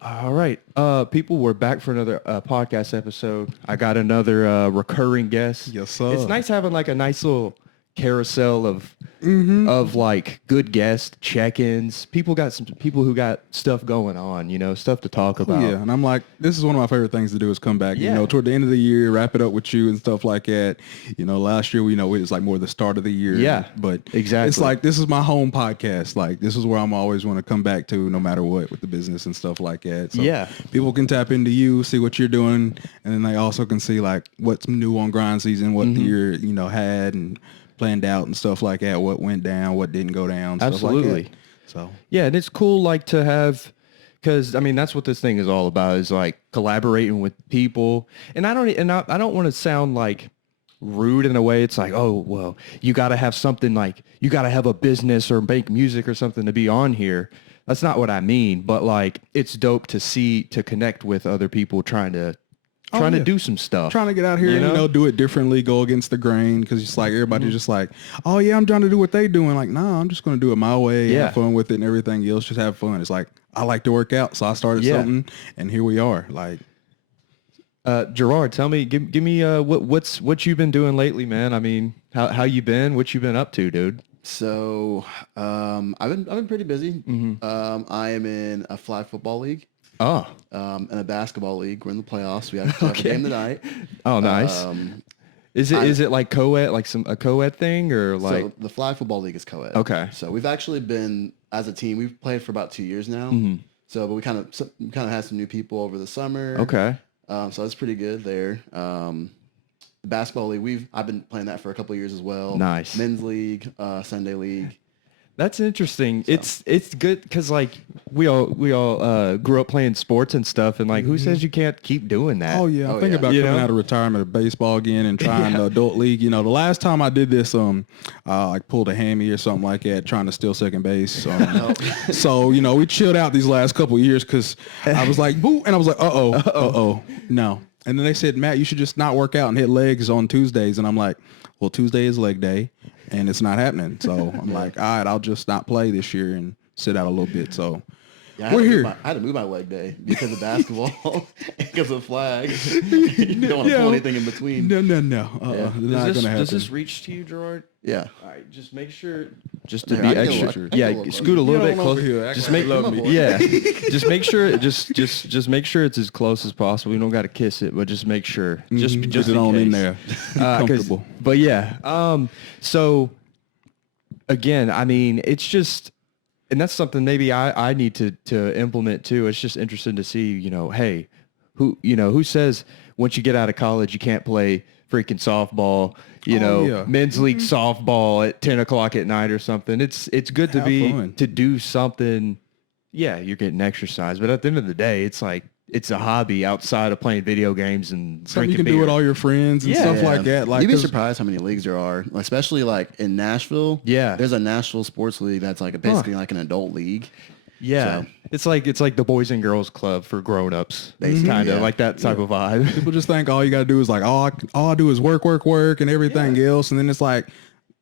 All right. People, we're back for another podcast episode. I got another recurring guest. Yes, sir. It's nice having like a nice little carousel of like good guest check-ins. Some people who got stuff going on, stuff to talk about. Yeah, and I'm like, this is one of my favorite things to do is come back, Yeah. toward the end of the year, wrap it up with you and stuff like that. Last year, it was like more the start of the year. Yeah, but exactly. it's like, this is my home podcast. Like, this is where I'm always want to come back to no matter what with the business and stuff like that. So Yeah. people can tap into you, see what you're doing, and then they also can see like what's new on grind season, what the year, had and planned out and stuff like that, what went down, what didn't go down, stuff Absolutely. like that. So Yeah, and it's cool like to have, because I mean that's what this thing is all about, is like collaborating with people. And I don't want to sound like rude in a way. It's like, oh well, you got to have something, like you got to have a business or make music or something to be on here. That's not what I mean. But like, it's dope to connect with other people trying to do some stuff. Trying to get out here and, do it differently, go against the grain, because it's like everybody's just like, oh, yeah, I'm trying to do what they doing. Like, no, I'm just going to do it my way, have fun with it and everything else, just have fun. It's like, I like to work out, so I started something, and here we are. Like, Gerard, tell me, give me what you've been doing lately, man. I mean, how you been? What you been up to, dude? So I've been pretty busy. I am in a flag football league. Oh. In a basketball league. We're in the playoffs. We have a game tonight. Oh, nice. Is it like co-ed, like a co-ed thing, or like? So the flag football league is co-ed. Okay. So we've actually been, as a team, we've played for about 2 years now. So, but we kind of had some new people over the summer. Okay. So that's pretty good there. The basketball league, I've been playing that for a couple of years as well. Nice. Men's league, Sunday league. That's interesting. So. It's good because like we all grew up playing sports and stuff, and like who says you can't keep doing that? oh yeah, I'm thinking about coming out of retirement of baseball again and trying the adult league. The last time I did this, I pulled a hammy or something like that, trying to steal second base. So we chilled out these last couple of years because I was like, boo, and I was like, no. And then they said, Matt, you should just not work out and hit legs on Tuesdays, and I'm like, well, Tuesday is leg day. And it's not happening. So I'm like, all right, I'll just not play this year and sit out a little bit. So we're here. I had to move my leg day because of basketball, because of flag. You don't want to pull anything in between. No. Yeah. Not going to happen. Does this reach to you, Gerard? Yeah. All right, just make sure, just to Here, be I can extra. go- I Yeah, can go scoot a little bit over closer. here. Just Act make like you love me. Yeah, just make sure. Just make sure it's as close as possible. You don't got to kiss it, but just make sure. Just Put it in on case. in there. Comfortable. But yeah, so again, I mean, it's just, and that's something maybe I need to implement too. It's just interesting to see, hey, who says once you get out of college you can't play freaking softball, men's league softball at 10 o'clock at night or something. It's good to to do something. Yeah, you're getting exercise, but at the end of the day, it's like, it's a hobby outside of playing video games and Something you drinking can beer. do with all your friends and stuff like that. Like, You'd be surprised how many leagues there are, especially like in Nashville. Yeah. There's a Nashville sports league that's like basically like an adult league. Yeah, So- it's like the Boys and Girls Club for grown-ups, Basically, kind of yeah. like that type of vibe. people just think all you got to do is like, all I do is work and everything else. And then it's like,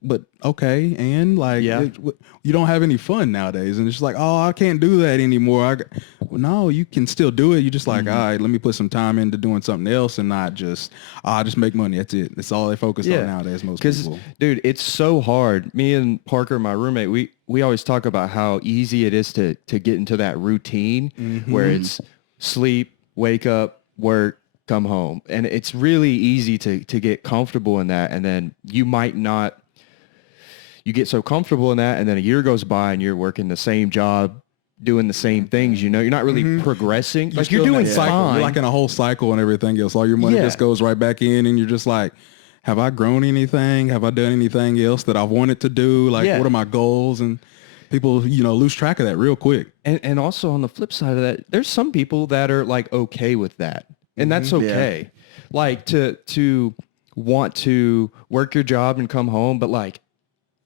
but okay. And like, you don't have any fun nowadays. And it's just like, oh, I can't do that anymore. Well, no, you can still do it. You just like, all right, let me put some time into doing something else and not just, just make money. That's it. That's all they focus on nowadays. Most people. Dude, it's so hard. Me and Parker, my roommate, we always talk about how easy it is to get into that routine where it's sleep, wake up, work, come home. And it's really easy to get comfortable in that. And then you get so comfortable in that, and then a year goes by and you're working the same job, doing the same things, you're not really progressing. Like you're doing fine. You're like in a whole cycle and everything else. All your money just goes right back in and you're just like, have I grown anything? Have I done anything else that I've wanted to do? Like, what are my goals? And people, lose track of that real quick. And also on the flip side of that, there's some people that are like okay with that. And that's okay. Like to want to work your job and come home, but like,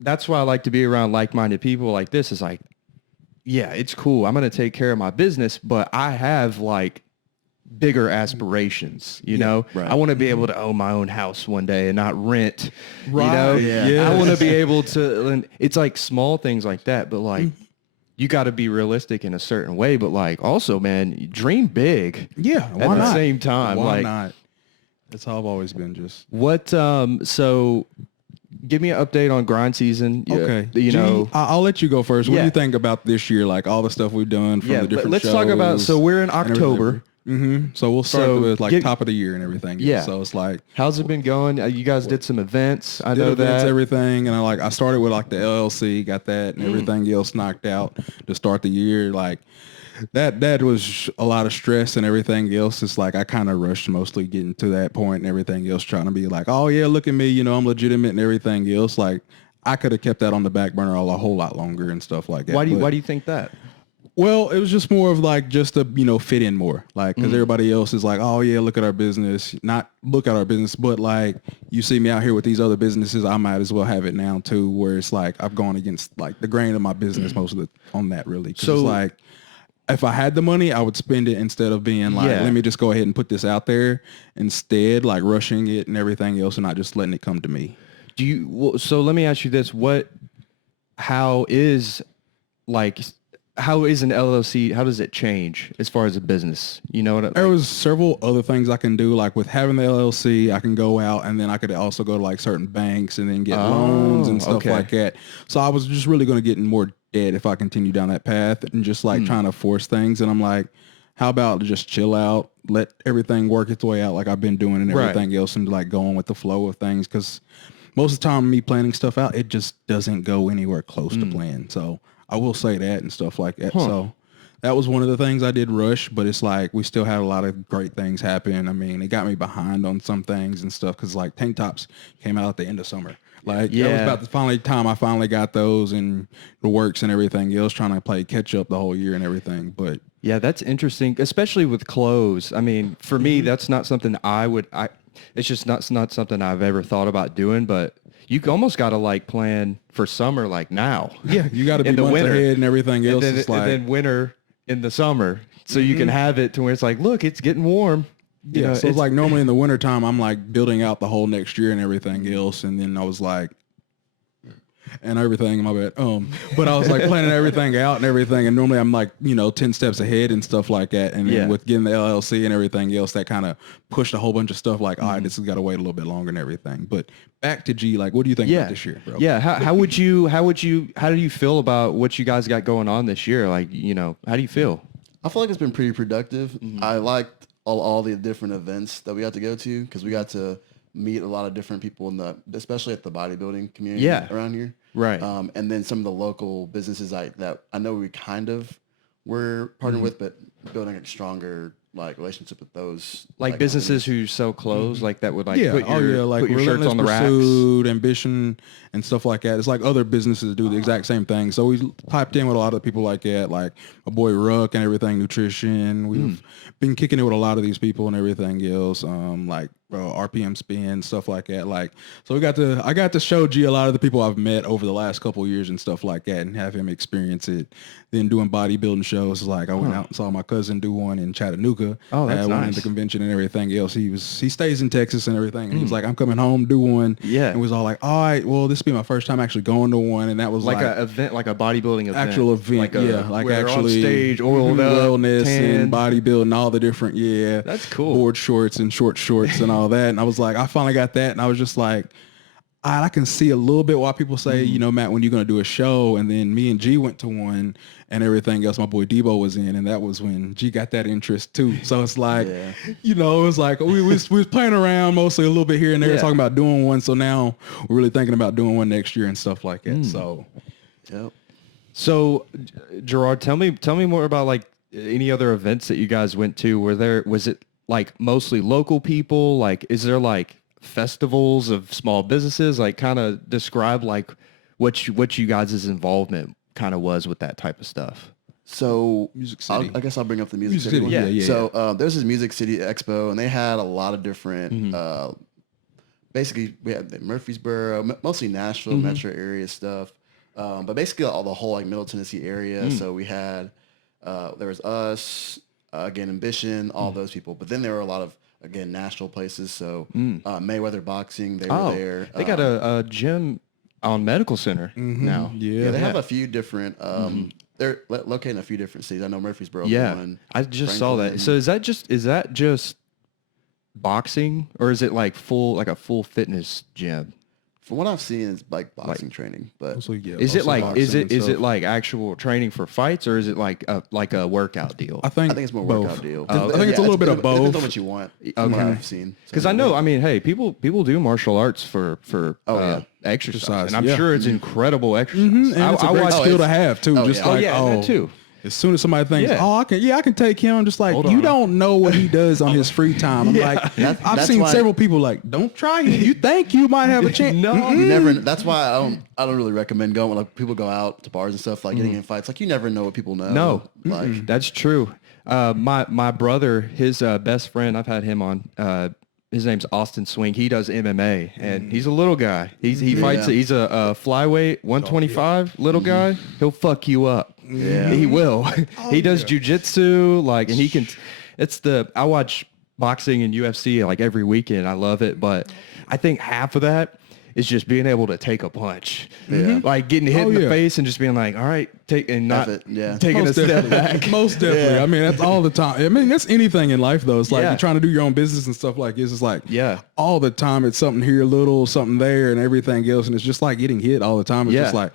that's why I like to be around like-minded people like this. Is like, yeah, it's cool. I'm going to take care of my business, but I have like bigger aspirations, Right. I want to be able to own my own house one day and not rent, Right. I want to be able to, and it's like small things like that, but like you got to be realistic in a certain way, but like also, man, dream big. Yeah, At why the not? same time, Why like not? That's how I've always been. Just what? So, give me an update on grind season. okay. You know. I'll let you go first. What do Yeah. you think about this year? Like all the stuff we've done from Yeah, the different let's shows. talk about. So we're in and everything. October. So we'll start So with like get- top of the year and everything. Yeah. So it's like How's it been going? You guys did some events. I did know events, that. everything, and I started with like the LLC, got that, and everything else knocked out to start the year. Like that was a lot of stress and everything else. It's like I kind of rushed mostly getting to that point and everything else, trying to be like, oh yeah, look at me, you know, I'm legitimate and everything else. Like I could have kept that on the back burner a whole lot longer and stuff like that. Why do But- you think that? Well, it was just more of like just to, you know, fit in more. Like, because everybody else is like, oh, yeah, look at our business. Not look at our business, but like you see me out here with these other businesses, I might as well have it now too, where it's like I've gone against like the grain of my business most of the on that really. 'Cause So- it's like if I had the money, I would spend it instead of being like, Yeah. let me just go ahead and put this out there instead, like rushing it and everything else and not just letting it come to me. So let me ask you this. How is an LLC, how does it change as far as a business? You know what I There was several other things I can do. Like with having the LLC, I can go out and then I could also go to like certain banks and then get loans and stuff okay. like that. So I was just really going to get in more debt if I continue down that path and just like trying to force things. And I'm like, how about just chill out, let everything work its way out like I've been doing and Right. everything else and like going with the flow of things. Because most of the time me planning stuff out, it just doesn't go anywhere close to plan. So I will say that and stuff like that. So that was one of the things I did rush, but it's like we still had a lot of great things happen. I mean, it got me behind on some things and stuff because like tank tops came out at the end of summer. Like that was about the time I finally got those and the works and everything else, trying to play catch up the whole year and everything. But Yeah, that's interesting, especially with clothes. I mean, for me, that's not something it's just not something I've ever thought about doing, but you almost got to like plan for summer like now. yeah, you got to be In the months winter. ahead and everything else. And It's like, then winter in the summer. So you can have it to where it's like, look, it's getting warm. You yeah, know, so it's like normally in the wintertime, I'm like building out the whole next year and everything else. And then I was like, and everything, my bad. But I was like planning everything out and everything. And normally I'm like, 10 steps ahead and stuff like that. And then with getting the LLC and everything else, that kind of pushed a whole bunch of stuff like, all right, this has got to wait a little bit longer and everything. But back to G, like, what do you think about this year, bro? Yeah. How do you feel about what you guys got going on this year? Like, how do you feel? I feel like it's been pretty productive. I liked all the different events that we got to go to because we got to meet a lot of different people especially at the bodybuilding community around here. Right. And then some of the local businesses that I know we kind of were partnered with, but building a stronger like relationship with those Like businesses who sell clothes, like that would like Yeah, put your, like put your shirts on the racks. Pursuit, Ambition, and stuff like that. It's like other businesses do the exact same thing. So we piped in with a lot of people like that, like my boy Ruck and everything, nutrition. We've been kicking it with a lot of these people and everything else, like RPM spin, stuff like that. Like, so I got to show G a lot of the people I've met over the last couple of years and stuff like that, and have him experience it. Then doing bodybuilding shows, like I went out and saw my cousin do one in Chattanooga. Oh, that's one at nice. the convention and everything else. He stays in Texas and everything. And he was like, I'm coming home, do one. Yeah. And was all like, all right, well, this will be my first time actually going to one. And that was Like like an event, like a bodybuilding event. actual event. Like where they're actually on stage, oiled up, wellness tanned. and bodybuilding, all the different, That's cool. board shorts and short shorts and all that. And I was like, I finally got that. And I was just like, I can see a little bit why people say, Matt, when you're going to do a show. And then me and G went to one and everything else. My boy Debo was in, and that was when G got that interest too. So it's like, it was like we was playing around mostly a little bit here and there, talking about doing one. So now we're really thinking about doing one next year and stuff like that. So, Yep. So, Gerard, tell me more about like any other events that you guys went to. Was it like mostly local people? Like, is there like festivals of small businesses? Like, kind of describe like what you guys' involvement kind of was with that type of stuff. So Music City. I guess I'll bring up the Music City one. Yeah. So there's this Music City Expo, and they had a lot of different. Basically, we had the Murfreesboro, mostly Nashville metro area stuff, but basically the whole like Middle Tennessee area. So we had there was us, again Ambition, all those people, but then there were a lot of again Nashville places. So Mayweather Boxing, they were there. They got a gym on Medical Center now. Yeah, they have a few different they're located in a few different cities. I know Murfreesboro. Yeah, one, I just saw that. Franklin. So is that just boxing, or is it like a full fitness gym? From what I've seen, it's like boxing training. But Also, yeah, Is it also like boxing and is stuff. it like actual training for fights, or is it like a workout deal? I think it's more both. workout deal. I think it's a little bit of It depends both. on what you want. From what I've seen. Because I know, I mean, hey, people do martial arts for exercise, and I'm yeah. sure it's incredible exercise. And it's a great watch skill to have too. Just yeah. like that too. As soon as somebody thinks, Yeah. I can take him. I'm just like, you don't know what he does on his free time. I'm like, I've That's seen why- several people like, don't try him. You think you might have a chance? No. You never. That's why I don't really recommend going when like people go out to bars and stuff like getting in fights. Like you never know what people know. No. like That's true. My brother, his best friend, I've had him on. His name's Austin Swing. He does MMA, and he's a little guy. He fights. He's a flyweight, 125 little guy. He'll fuck you up. Yeah. He will. He does jujitsu, and he can. I watch boxing and UFC like every weekend. I love it, but I think half of that is just being able to take a punch. Yeah. Like getting hit in the face and just being like, all right, taking Most a step definitely. back. Most definitely. I mean, that's all the time. I mean, that's anything in life though. It's like Yeah. you're trying to do your own business and stuff like this. It's like Yeah. all the time it's something here a little, something there, and everything else. And it's just like getting hit all the time. It's just like,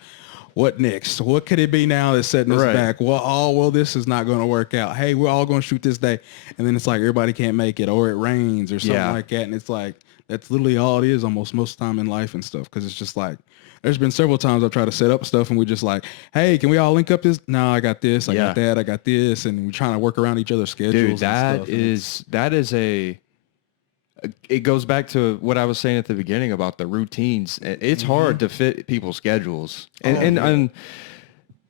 what next? What could it be now that's setting us back? Well, this is not going to work out. Hey, we're all going to shoot this day. And then it's like everybody can't make it, or it rains or something like that. And it's like, that's literally all it is almost most of the time in life and stuff. Cause it's just like, there's been several times I've tried to set up stuff and we just like, hey, can we all link up this? No, I got this. I got that. I got this. And we're trying to work around each other's schedules. Dude, that is it goes back to what I was saying at the beginning about the routines. It's hard to fit people's schedules. And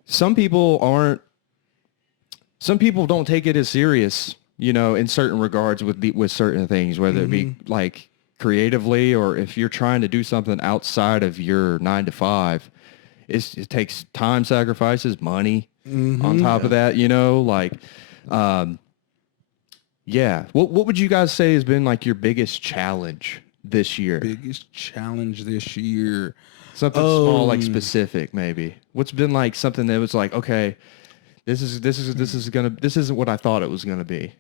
some people don't take it as serious, in certain regards with certain things, whether it be like creatively or if you're trying to do something outside of your 9 to 5, it takes time sacrifices, money on top of that, yeah. What would you guys say has been like your biggest challenge this year? Biggest challenge this year. Something small, like specific, maybe. What's been like something that was like, okay, this isn't what I thought it was gonna be.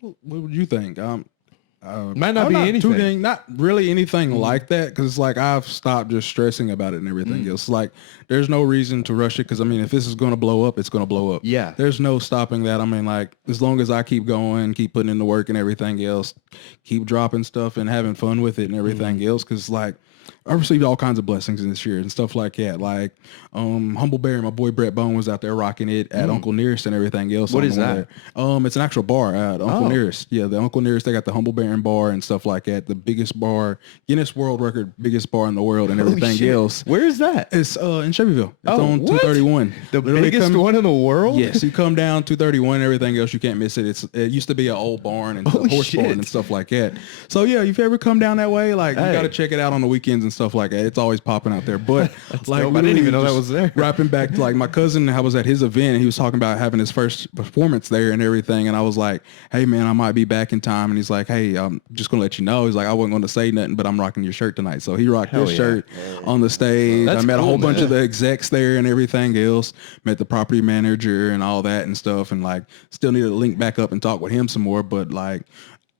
What would you think? Might not be anything. Not really anything like that, because it's like I've stopped just stressing about it and everything else. Like there's no reason to rush it, because I mean, if this is going to blow up, it's going to blow up. Yeah. There's no stopping that. I mean, like as long as I keep going, keep putting in the work and everything else, keep dropping stuff and having fun with it and everything else, because like I received all kinds of blessings in this year and stuff like that. Like Humble Bear, my boy Brett Bone was out there rocking it at Uncle Nearest and everything else. What is that? It's an actual bar at Uncle Nearest. Yeah, the Uncle Nearest, they got the Humble Bear bar and stuff like that. The biggest bar, Guinness World Record, biggest bar in the world and everything else. Where is that? It's in Shelbyville. It's on 231. The biggest one in the world? Yes, you come down 231 and everything else, you can't miss it. It used to be an old barn and a horse barn and stuff like that. So yeah, if you ever come down that way, like you got to check it out on the weekends and stuff like that. It's always popping out there. But like dope. I didn't even know that was there. Wrapping back to like my cousin, I was at his event and he was talking about having his first performance there and everything. And I was like, hey man, I might be back in time. And he's like, hey, I'm just gonna let you know. He's like, I wasn't going to say nothing, but I'm rocking your shirt tonight. So he rocked his shirt on the stage. That's I met a cool, whole bunch man. of the execs there and everything else. Met the property manager and all that and stuff. And like still needed to link back up and talk with him some more. But like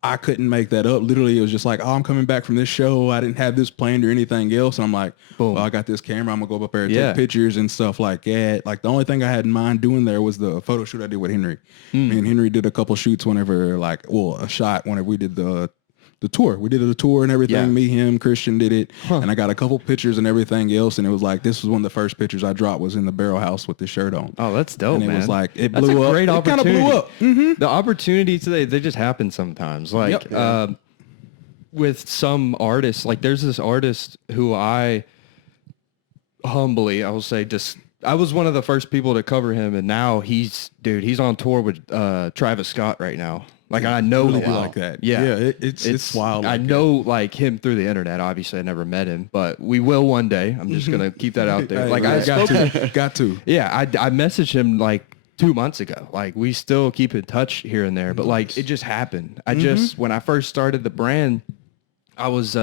I couldn't make that up. Literally, it was just like, oh, I'm coming back from this show. I didn't have this planned or anything else. And I'm like, Boom. well, I got this camera. I'm going to go up there and take pictures and stuff like that. Like the only thing I had in mind doing there was the photo shoot I did with Henry. Me and Henry did a couple shoots whenever a shot whenever we did the tour. We did a tour and everything. Yeah. Me, him, Christian did it. And I got a couple pictures and everything else. And it was like, this was one of the first pictures I dropped was in the barrel house with this shirt on. Oh, that's dope, And it man. was like, it That's blew a up. great It kind of opportunity. blew up. Mm-hmm. The opportunities today, they just happen sometimes. Like with some artists, like there's this artist who I will say, I was one of the first people to cover him, and now he's on tour with Travis Scott right now. Like I know Really him. like that. Yeah, Yeah, it's wild. I like know like him through the internet. Obviously, I never met him, but we will one day. I'm just gonna keep that out there. Hey, Like I I spoke got to. Yeah, I messaged him like 2 months ago. Like we still keep in touch here and there, but like it just happened. When I first started the brand, I was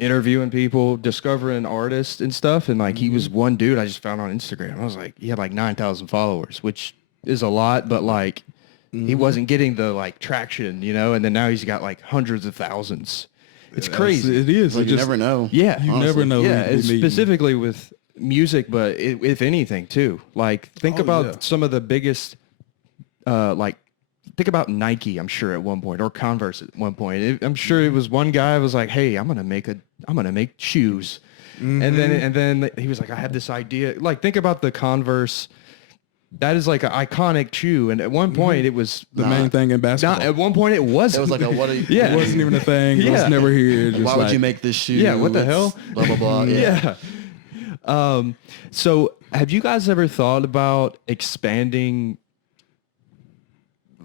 interviewing people, discovering artists and stuff. And like, he was one dude I just found on Instagram. I was like, he had like 9,000 followers, which is a lot, but like, he wasn't getting the like traction, you know, and then now he's got like hundreds of thousands. It's crazy. It is. Like, you never know. Yeah. You never know. Yeah, it's specifically with music, but if anything too. Like, think about some of the biggest, like, think about Nike, I'm sure at one point, or Converse at one point. I'm sure it was one guy was like, hey, I'm gonna make shoes. And then he was like, I have this idea. Like, think about the Converse. That is like an iconic shoe, and at one point it was the main thing in basketball. At one point it wasn't. It was like a what? It wasn't even a thing. It was never here. Just Why would you make this shoe? Yeah, what the hell? Blah blah blah. Yeah. So have you guys ever thought about expanding?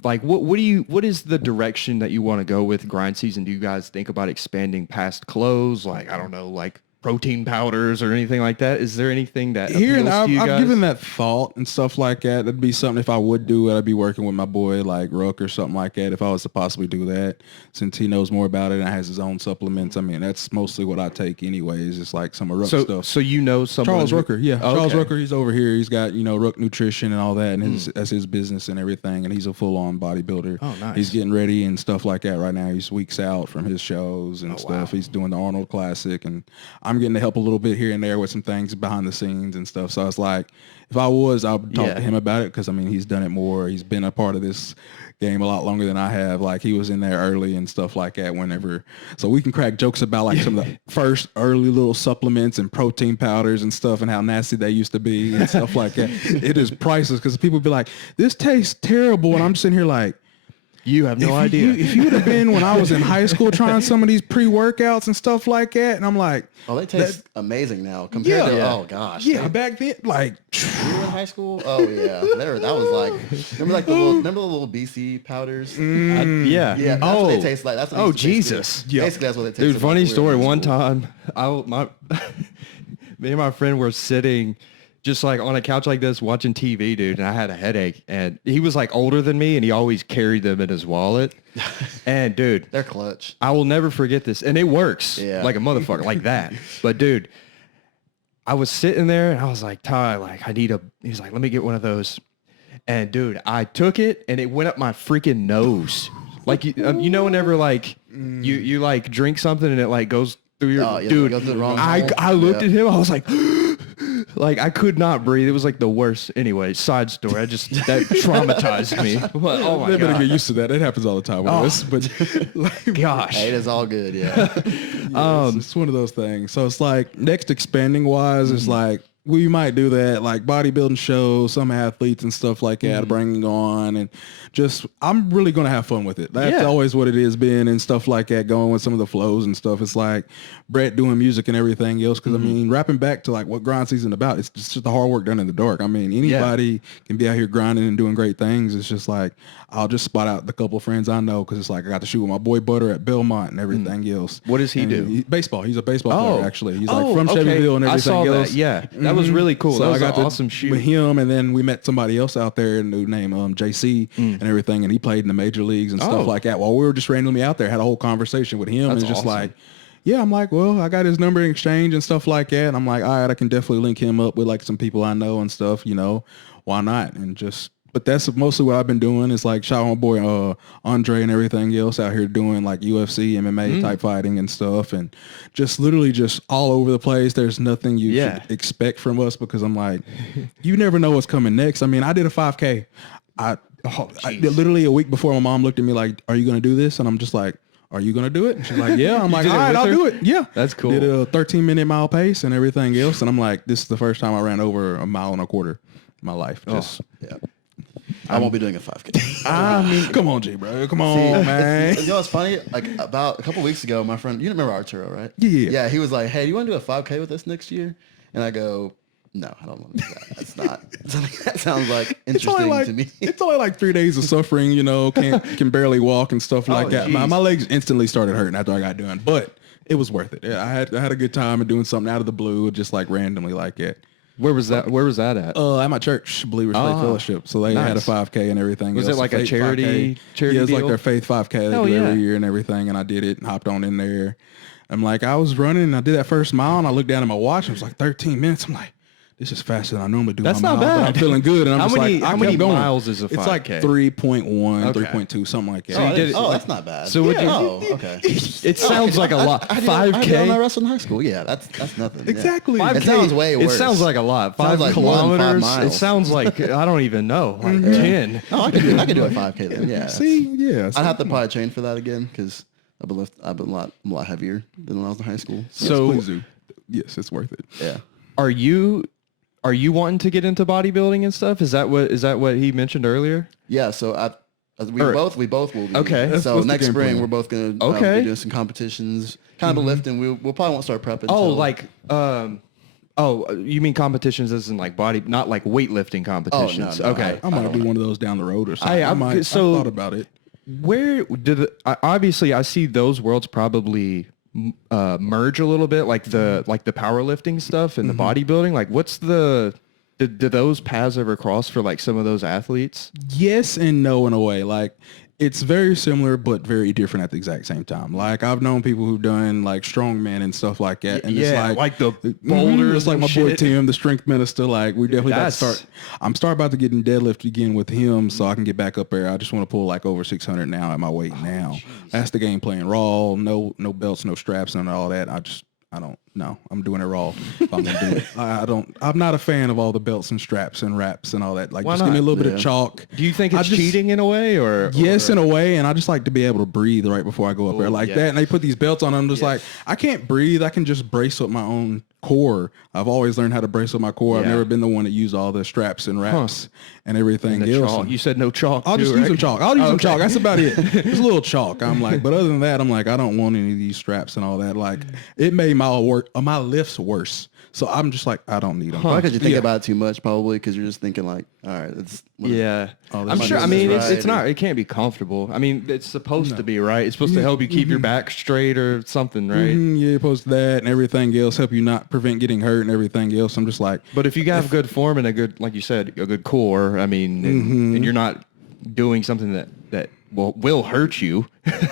Like, what is the direction that you want to go with Grind Season? Do you guys think about expanding past clothes? Like, I don't know, like protein powders or anything like that? Is there anything that here and appeals to you I've guys? given that thought and stuff like that. That'd be something if I would do it. I'd be working with my boy like Rook or something like that. If I was to possibly do that, since he knows more about it and has his own supplements. I mean, that's mostly what I take anyways. It's like some of Rook stuff. So you know someone Charles Rooker, yeah. Oh, Charles okay. Rooker, he's over here. He's got, Rook Nutrition and all that, and that's his business and everything, and he's a full-on bodybuilder. Oh, nice. He's getting ready and stuff like that right now. He's weeks out from his shows and stuff. wow. He's doing the Arnold Classic, and I'm getting to help a little bit here and there with some things behind the scenes and stuff. So it's like, if I would talk to him about it, because, I mean, he's done it more. He's been a part of this game a lot longer than I have. Like, he was in there early and stuff like that whenever. So we can crack jokes about like some of the first early little supplements and protein powders and stuff and how nasty they used to be and stuff like that. It is priceless because people be like, this tastes terrible. And I'm sitting here like, You have no idea. if you would have been when I was in high school trying some of these pre-workouts and stuff like that, and I'm like, oh, they taste amazing now compared to oh gosh, yeah, back then, like, you were in high school. Oh yeah, that was like remember the little BC powders. Yeah. Yeah, that's what they taste like. That's what they used to Jesus. basically, basically that's what they taste. Dude, like funny when we were story. in One school. time, me and my friend were sitting just like on a couch like this watching TV, dude, and I had a headache. And he was like older than me, and he always carried them in his wallet. And dude, They're clutch. I will never forget this. And it works like a motherfucker, like that. But dude, I was sitting there and I was like, Ty, like he's like, let me get one of those. And dude, I took it and it went up my freaking nose. Like, you know, whenever like you like drink something and it like goes through your, dude, it goes through the wrong hole. I looked at him, I was like, like I could not breathe. It was like the worst. Anyway, side story. That traumatized me. But, oh my they better God. get used to that. It happens all the time with us. But like, Gosh. Hey, it is all good. Yeah. it's one of those things. So it's like next expanding wise, it's like we might do that, like bodybuilding shows, some athletes and stuff like that, bringing on, and just I'm really gonna have fun with it. That's always what it has been and stuff like that. Going with some of the flows and stuff. It's like Brett doing music and everything else. Because I mean, wrapping back to like what Grind Season about, it's just the hard work done in the dark. I mean, anybody can be out here grinding and doing great things. It's just like I'll just spot out the couple of friends I know because it's like I got to shoot with my boy Butter at Belmont and everything else. What does he do? Baseball. He's a baseball player actually. He's like from okay. Chevyville and everything I saw else. that. Yeah, that was really cool. So That was I got an awesome shoot. with him, and then we met somebody else out there named JC and everything, and he played in the major leagues and stuff like that. While we were just randomly out there, had a whole conversation with him, That's and just awesome. like, yeah, I'm like, well, I got his number in exchange and stuff like that, and I'm like, all right, I can definitely link him up with like some people I know and stuff, why not? And just. But that's mostly what I've been doing. Is like shout out my boy Andre and everything else out here doing like UFC, MMA type fighting and stuff, and just literally just all over the place. There's nothing you should expect from us because I'm like, you never know what's coming next. I mean, I did a 5K. I literally a week before my mom looked at me like, "Are you gonna do this?" And I'm just like, "Are you gonna do it?" And she's like, "Yeah." I'm like, did "All it right, with I'll her? do it." Yeah, That's cool. Did a 13-minute mile pace and everything else, and I'm like, "This is the first time I ran over a mile and a quarter in my life." Just Yeah. I won't be doing a 5K. I mean, come on, G, bro. Come on, man. You know what's funny? Like about a couple weeks ago, my friend, you remember Arturo, right? Yeah. Yeah, he was like, "Hey, do you want to do a 5K with us next year?" And I go, "No, I don't want to do that. That's not. That sounds like interesting to me." It's only like 3 days of suffering, can barely walk and stuff like that. My legs instantly started hurting after I got done, but it was worth it. Yeah, I had a good time and doing something out of the blue, just like randomly like it. Where was that at? At my church, Believers Faith Fellowship. So they had a 5K and everything. Was it like a faith charity 5K. Yeah, it's like deal? their faith 5K they Hell do yeah. every year and everything. And I did it and hopped on in there. I'm like, I was running and I did that first mile and I looked down at my watch and it was like 13 minutes. I'm like, this is faster than I normally do. That's my not miles, bad. but I'm feeling good. And I'm How many miles is a 5K? It's like 3.1, Okay. 3.2, something like that. So you did it- that's not bad. So would you- Oh, okay. It sounds like a lot. I did all my 5K. wrestling in high school. Yeah, that's nothing. Yeah. Exactly. 5K. It sounds way worse. It sounds like a lot. 5 Sounds like more than 5 kilometers. miles. It sounds like I don't even know. Like 10. Oh, I could do a 5K then. Yeah. See, yeah. I'd have to probably train for that again because I've been a lot heavier than when I was in high school. So please do. Yes, it's worth it. Yeah. are you wanting to get into bodybuilding and stuff? Is that what he mentioned earlier? Yeah. So we both will be. Okay. So What's the next game spring plan? we're both gonna Okay. be doing some competitions, kind of lifting. We'll probably won't start prepping. Oh, till- like you mean competitions as in like body, not like weightlifting competitions? no, Okay. I might do one of those down the road or something. I thought about it. Where did obviously I see those worlds probably merge a little bit, like the powerlifting stuff and the bodybuilding. Like, what's did those paths ever cross for like some of those athletes? Yes and no in a way. Like, it's very similar but very different at the exact same time. Like, I've known people who've done like strongman and stuff like that, and Yeah, it's like the boulders It's like and my boy shit. Tim, the strength minister. Like, we definitely got to start. I'm about to get in deadlift again with him, so I can get back up there. I just want to pull like over 600 now at my weight now. Geez. That's the game plan. Raw, no belts, no straps, and all that. I don't know. I'm doing it raw. If I'm gonna do it. I'm not a fan of all the belts and straps and wraps and all that. Like, Why just give me a not? little bit Yeah. of chalk. Do you think I it's just- cheating in a way, or Yes, in a way, and I just like to be able to breathe right before I go up there, like yeah. that. And they put these belts on. I'm just Yes. like, I can't breathe. I can just brace up my own core. I've always learned how to brace up my core. I've Yeah. never been the one that used all the straps and wraps and everything the else. chalk? You said no chalk. I'll just too, use right? some chalk. I'll use some Okay. chalk. That's about it. Just a little chalk. I'm like, but other than that, I'm like, I don't want any of these straps and all that. Like, it made my lifts worse. So I'm just like, I don't need them. Probably because you think Yeah. about it too much, probably because you're just thinking like, all right, Yeah, Oh, I'm this sure. is I mean, right, it's not. It can't be comfortable. I mean, it's supposed to be, right? It's supposed to help you keep your back straight or something, right? Yeah, post that and everything else, help you not prevent getting hurt and everything else. I'm just like, But if you have good form and a good, like you said, a good core, I mean, and you're not doing something that will hurt you.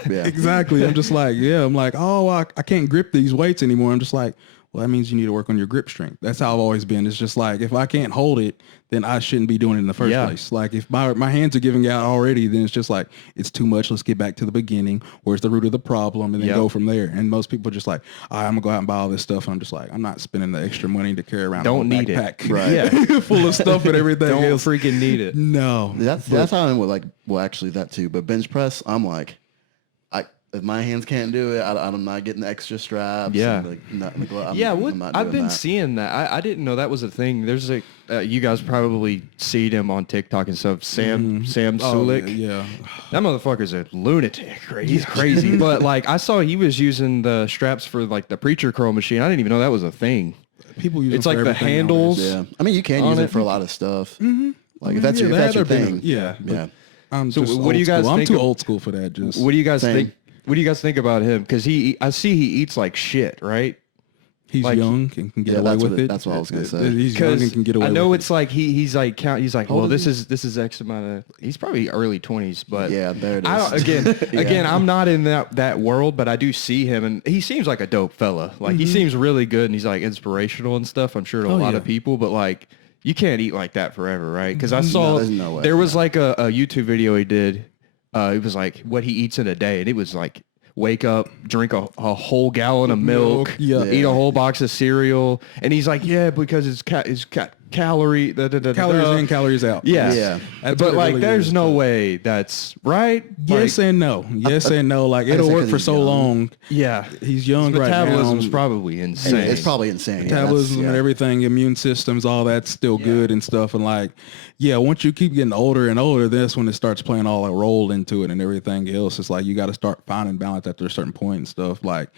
Yeah. exactly. I'm just like, yeah, I'm like, oh, I can't grip these weights anymore. I'm just like, well, that means you need to work on your grip strength. That's how I've always been. It's just like, if I can't hold it, then I shouldn't be doing it in the first Yeah. place. Like, if my hands are giving out already, then it's just like, it's too much. Let's get back to the beginning. Where's the root of the problem? And then Yep. go from there. And most people are just like, all right, I'm gonna go out and buy all this stuff. And I'm just like, I'm not spending the extra money to carry around Don't a whole need it. backpack Right. Yeah. full of stuff and everything Don't else. freaking need it. No. That's how I'm with like, well, actually that too. But bench press, I'm like, if my hands can't do it, I'm not getting the extra straps. Yeah. And I'm Yeah, I'm not I've doing been that. seeing that. I didn't know that was a thing. There's you guys probably see him on TikTok and stuff. Sam Oh, Sulik. yeah. That motherfucker's a lunatic. Right? He's crazy. But like, I saw he was using the straps for like the preacher curl machine. I didn't even know that was a thing. People use It's them like for the everything handles. nowadays. Yeah. I mean, you can On use it. it for a lot of stuff. Like if that's Yeah, your, if they that's your have their thing. Yeah. but Yeah. I'm So just what do you old guys school. I'm think too of- old school for that. Just What do you guys Same. think? What do you guys think about him? Because I see he eats like shit, right? he's like- young and can get Yeah, away that's with what it. that's what I was gonna say. He's young and can get away I know with it's like he's like How well, old this is is X amount of. He's probably early 20s, but Yeah, there it is. I don't, again, I'm not in that world, but I do see him, and he seems like a dope fella. Like he seems really good, and he's like inspirational and stuff. I'm sure to a lot of people, but like you can't eat like that forever, right? Because I saw there's no way. there was like a YouTube video he did. It was like what he eats in a day, and it was like wake up, drink a whole gallon of milk, Yeah. eat a whole box of cereal, and he's like, yeah, because it's calorie, calories in, calories out. yeah, Yeah. That's but what it like, really there's is. no way that's right. Yes Like, and no. Yes and no. Like I it'll guess work 'cause for he's so young. long. yeah, He's young his right now. metabolism's probably insane. It's probably insane. Yeah, Metabolism that's- and everything, immune systems, all that's still good and stuff. And like, yeah, once you keep getting older and older, that's when it starts playing all a role into it and everything else. It's like you got to start finding balance after a certain point and stuff. Like,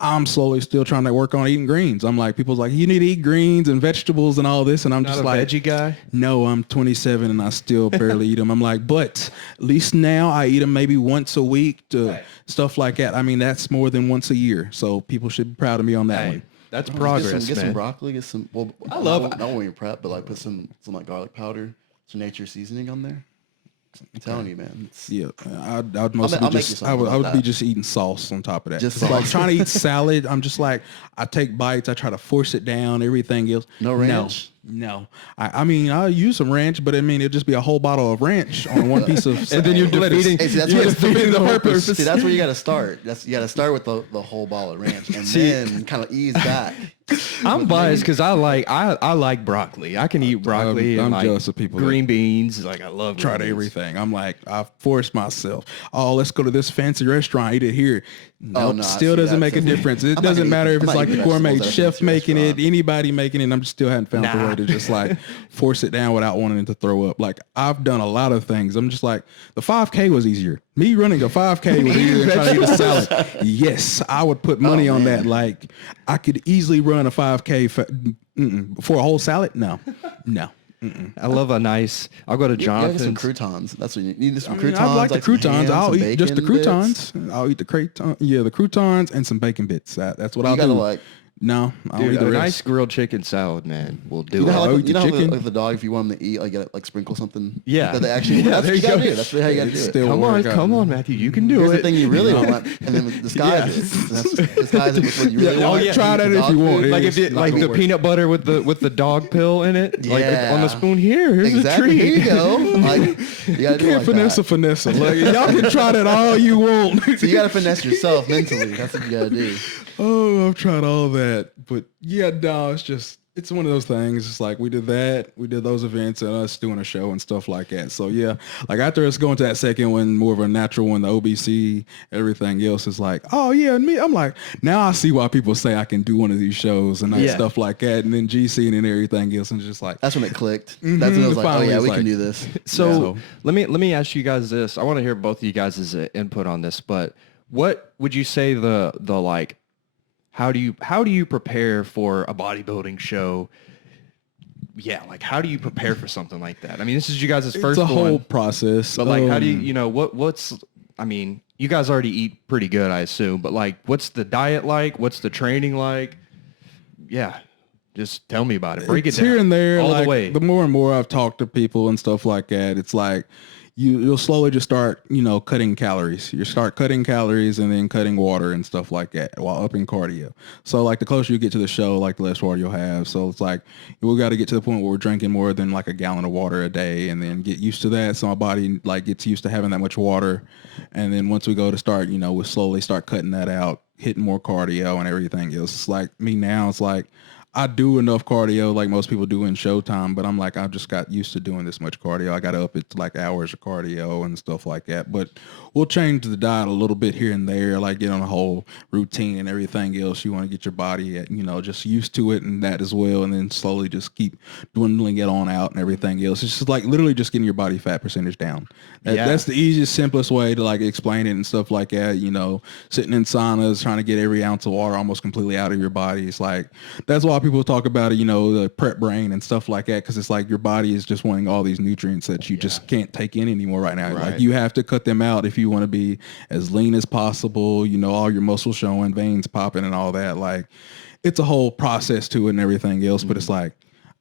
I'm slowly still trying to work on eating greens. I'm like, people's like, you need to eat greens and vegetables and all this, and I'm Not just a like, veggie guy. no, I'm 27 and I still barely eat them. I'm like, but at least now I eat them maybe once a week to stuff like that. I mean, that's more than once a year. So people should be proud of me on that Hey, one. that's Get progress, some man. broccoli. Get some. Well, I love- Not when you prep, but like put some like garlic powder, some nature seasoning on there. I'm telling you, man. Yeah, I'd mostly I'll make you just something I would about be that. just eating sauce on top of that. Just It's like sauce. trying to eat salad. I'm just like I take bites. I try to force it down. Everything else. No ranch? No. I mean I'll use some ranch, but I mean it'd just be a whole bottle of ranch on one piece of. And then you're lettuce. defeating. Hey, see, that's you're where- defeating the purpose. See, that's where you got to start. You got to start with the whole ball of ranch, and then kind of ease back. I'm biased because I like broccoli. I can eat broccoli I'm and like jealous of people that green beans. Like I love Tried green beans. everything. I'm like, I forced myself. Oh, let's go to this fancy restaurant, eat it here. Nope, no, still see, doesn't make a that's- difference. It I'm not doesn't gonna matter eat- if I'm it's not like eating the gourmet vegetables at a chef fancy making it, restaurant. anybody making it. I'm just still hadn't found the way to just like force it down without wanting it to throw up. Like I've done a lot of things. I'm just like the 5K was easier. Me running a 5K was easier than trying to eat a salad. Yes, I would put money on that. Like I could easily run a 5K for a whole salad. No. I love a nice. I'll go to You gotta get some Jonathan's. croutons. That's what you need. Some I croutons. mean, I like the some croutons. ham, I'll some eat just the bacon bits. croutons. I'll eat the croutons. Yeah, the croutons and some bacon bits. That's what I'll You gotta do. like. No, I don't Dude, eat the a rest. nice grilled chicken salad, man, will do You know it. how I'll like, eat you the know how chicken. like the dog, if you want them to eat, like gotta like sprinkle something. Yeah. That they actually. Yeah, That's there what you you gotta go. do. That's how you gotta do it. Still Come work out. come on, Matthew, you can do Here's it. the thing you really want, and then disguise it. Disguise it with what you really Yeah, want. yeah. Try that The if you dog want. food. Like It's if it, not like gonna the work. peanut butter with the dog pill in it, like Yeah. on the spoon. Here's Exactly. a treat. Here you go. Like you gotta do it like Finesse that. finesse. Like, y'all can try that all you want. So you gotta finesse yourself mentally. That's what you gotta do. Oh, I've tried all that. But yeah, no, it's one of those things. It's like we did that, we did those events and us doing a show and stuff like that. So yeah, like after us going to that second one, more of a natural one, the OBC, everything else is like, oh yeah, and me, I'm like, now I see why people say I can do one of these shows and Yeah. stuff like that. And then GC and everything else and just like, That's when it clicked. That's when it was like, oh Finally, yeah, it's we like- can do this. So let me ask you guys this. I want to hear both of you guys' input on this. But what would you say the like? How do you prepare for a bodybuilding show? Yeah, like how do you prepare for something like that? I mean, this is you guys' first it's a whole one, process. but like, how do you know what's? I mean, you guys already eat pretty good, I assume. But like, what's the diet like? What's the training like? Yeah, just tell me about it. Break It's it down here and there. all Like, the way. the more and more I've talked to people and stuff like that, it's like you'll slowly just start, cutting calories. You start cutting calories and then cutting water and stuff like that while upping cardio. So like the closer you get to the show, like the less water you'll have. So it's like we got to get to the point where we're drinking more than like a gallon of water a day and then get used to that. So my body like gets used to having that much water. And then once we go to start, we'll slowly start cutting that out, hitting more cardio and everything else. It's like me now, it's like I do enough cardio like most people do in Showtime, but I'm like, I just got used to doing this much cardio. I got to up it to like hours of cardio and stuff like that. But we'll change the diet a little bit here and there, like get on a whole routine and everything else. You want to get your body at, just used to it and that as well. And then slowly just keep dwindling it on out and everything else. It's just like literally just getting your body fat percentage down. Yeah. That's the easiest, simplest way to like explain it and stuff like that. Sitting in saunas, trying to get every ounce of water almost completely out of your body. It's like, that's why people talk about it, the prep brain and stuff like that. Cause it's like your body is just wanting all these nutrients that you just can't take in anymore right now. Right. Like you have to cut them out if you want to be as lean as possible, all your muscles showing, veins popping and all that. Like it's a whole process to it and everything else. But it's like,